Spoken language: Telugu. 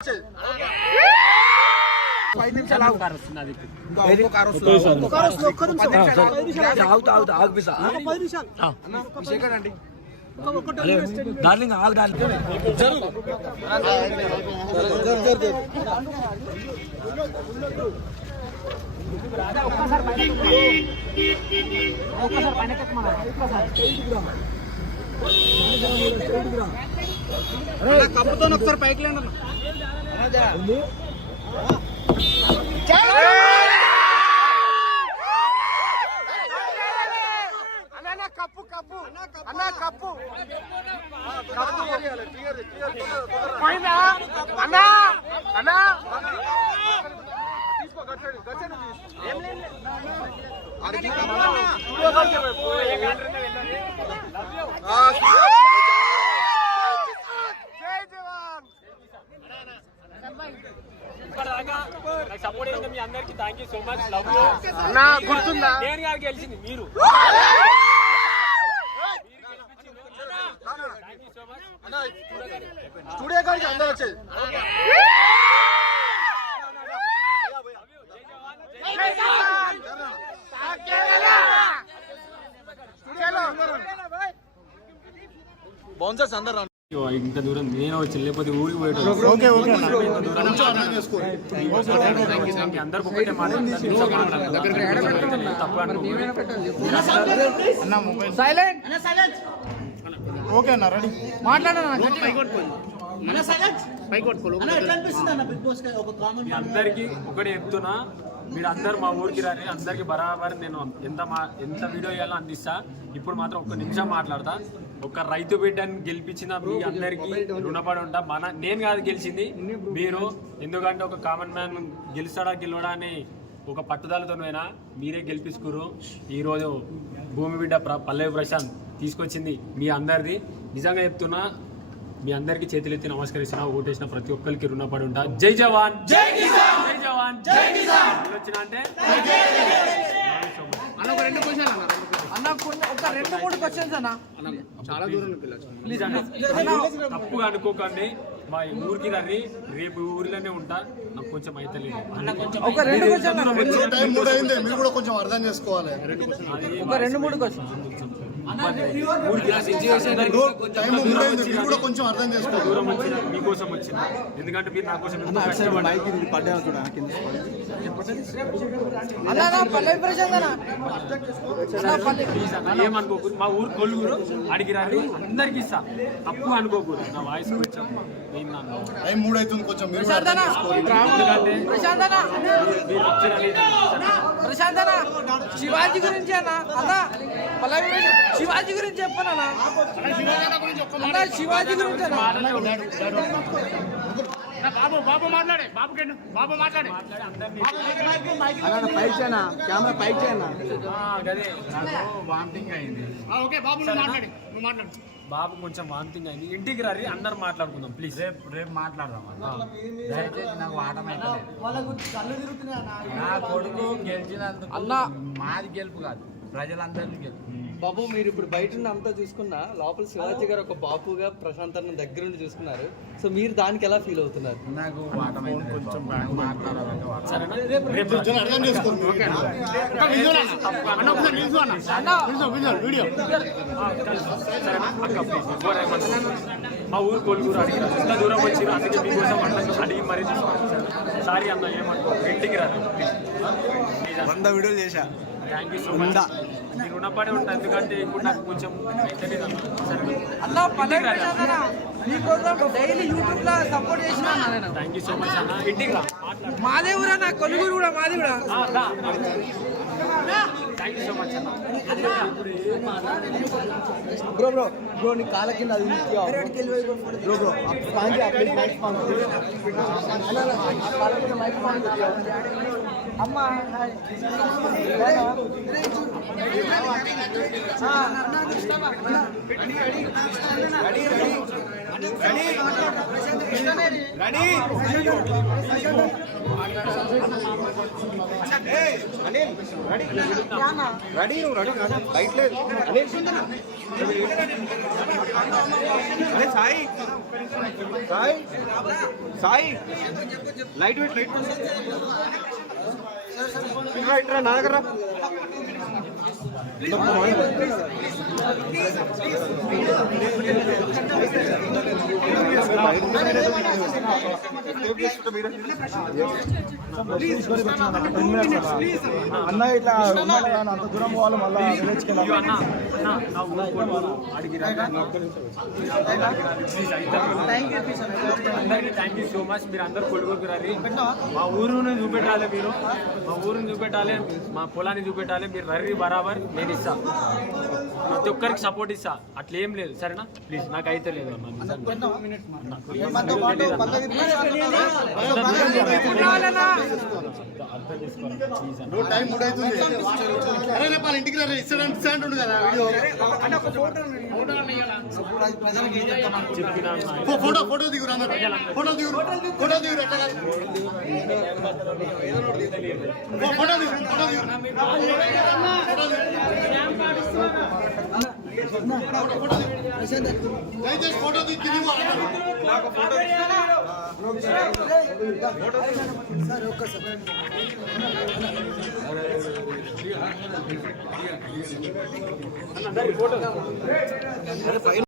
5 నిమిషాలు ఆగు. డార్లింగ్ ఆగు డార్లింగ్. కప్పుతో ఒకసారి పైకి లేండి కప్పు కప్పు అన్న కప్పు అన్నా అన్నా సపోర్ట్ చేసిన మీ అందరికి thank you so much. Love you అన్నా. గుర్తుందా నేను గారు గెలిచింది మీరు. స్టూడియో కాడికి అందరూ వచ్చేది. బౌన్సర్స్ అందరూ ఇంత దూరం నేను వచ్చి లేకపోతే ఊరికి పోయేటోళ్ళు. అందరికి ఒకటే మాట్లాడతాను, తప్పు ఓకే అన్న రెడీ అందరికి ఒకటి చెప్తున్నా, మీరు అందరు మా ఊరికి రాని అందరికి బరాబర్ నేను ఎంత వీడియో చేయాలో అందిస్తా. ఇప్పుడు మాత్రం ఒక్క నిమిషం మాట్లాడతా. ఒక రైతు బిడ్డని గెలిపించిన మీ అందరికి రుణపడి ఉంటా. నేను కాదు గెలిచింది మీరు. ఎందుకంటే ఒక కామన్ మ్యాన్ గెలుస్తాడా గెలవడా అని ఒక పట్టుదలతో మీరే గెలిపించుకురు. ఈరోజు భూమి బిడ్డ పల్లవి ప్రశాంత్ తీసుకొచ్చింది మీ అందరిది. నిజంగా చెప్తున్నా, మీ అందరికి చేతులెత్తి నమస్కరిస్తున్నా. ఓటేసిన ప్రతి ఒక్కరికి రుణపడి ఉంటా. జై జవాన్ జై కిసాన్, జై జవాన్ జై కిసాన్. వచ్చిన అంటే చాలా దూరం ప్లీజ్ అన్న తప్పుగా అనుకోకండి. మా ఊరికి రండి, రేపు ఊరిలోనే ఉంటా. నాకు కొంచెం అయితే లేదు. కొంచెం అర్థం చేసుకోవాలి. కొంచెం అర్థం చేసుకోవాలి. దూరం వచ్చిన మీకోసం వచ్చిన, ఎందుకంటే మీరు నా కోసం ఏమనుకోకూరు. మా ఊరు కొలుగురు అడిగి రాని అందరికి ఇస్తా. తప్పు అనుకోకూరు. నా వాయిస్ కొంచెం శివాజీ గురించి శివాజీ గురించి చెప్పనా? శివాజీ గురించి బాబు మాట్లాడే బాబు మాట్లాడే కెమెరా పైకి చేయనా? వామిటింగ్ అయింది. ఓకే బాబు మాట్లాడు. బాబు కొంచెం వామిటింగ్ అయింది. ఇంటికి రండి, అందరు మాట్లాడుకుందాం ప్లీజ్. రేపు మాట్లాడదాం. దయచేసి నాకు నా కొడుకు గెలిచినందుకు అన్నా మాది గెలుపు కాదు, ప్రజలందరినీ గెలుపు. బాబు మీరు ఇప్పుడు బయట అంతా చూసుకున్నా, లోపల శివాజీ గారు ఒక బాపుగా ప్రశాంత్ అన్న దగ్గర నుండి చూసుకున్నారు. సో మీరు దానికి ఎలా ఫీల్ అవుతున్నారు? నాకు కొంచెం మాట్లాడాలంటే మా ఊరు కొలుగురు అడిగిన ఎంత దూరం వచ్చిన, అందుకే మీకోసం అడిగి మరీ సారీ అన్న ఏమనుకో. ఇంటికి రాదు 100 వీడియోలు చేశా. Thank you so much. మీరు రుణపడి ఉంటా, ఎందుకంటే ఇప్పుడు నాకు కొంచెం తెలియదు అన్న. డైలీ యూట్యూబ్ లో సపోర్ట్ చేసిన. థ్యాంక్ యూ సో మచ్ అన్న. ఇంటికి రా, మాదే ఊరా, నా కొలుగురు కూడా మాది కూడా. థ్యాంక్ యూ సో మచ్ అన్న. బ్రో నీ కాళ్ళ కింద అది బ్రో అమ్మా సాయి లైట్ వెయిట్ లైట్ రా నా దగ్గర రా. అన్న ఇట్లా అంత దూరం పోవాలి మళ్ళీ విలేజ్కి అయ్యో అన్న అన్న నా ఊరు కొడుకు అడిగిరా అందరికీ థ్యాంక్ యూ సో మచ్. మీరు అందరు కొడుకు రాలి, మా ఊరుని చూపెట్టాలి, మీరు మా ఊరిని చూపెట్టాలి, మా పొలాన్ని చూపెట్టాలి. మీరు రర్రి బరాబర్ నేను ఇస్తా, ప్రతి ఒక్కరికి సపోర్ట్ ఇస్తా. అట్లా ఏం లేదు సరేనా? ప్లీజ్ నాకు అయితే లేదు అన్న. టైం కూడా అవుతుంది. అరే రేపు వాళ్ళ ఇంటికి ఇన్సిడెంట్ ఉంది కదా వీడియో. ఫోటో దిగురు అందరు ఫోటో దిగురు ఫోటో దిగురు ఎట్లా ఫోటో దిగురు ఫోటో దిగురు దయచేసి ఫోటో దిగి ఫోటో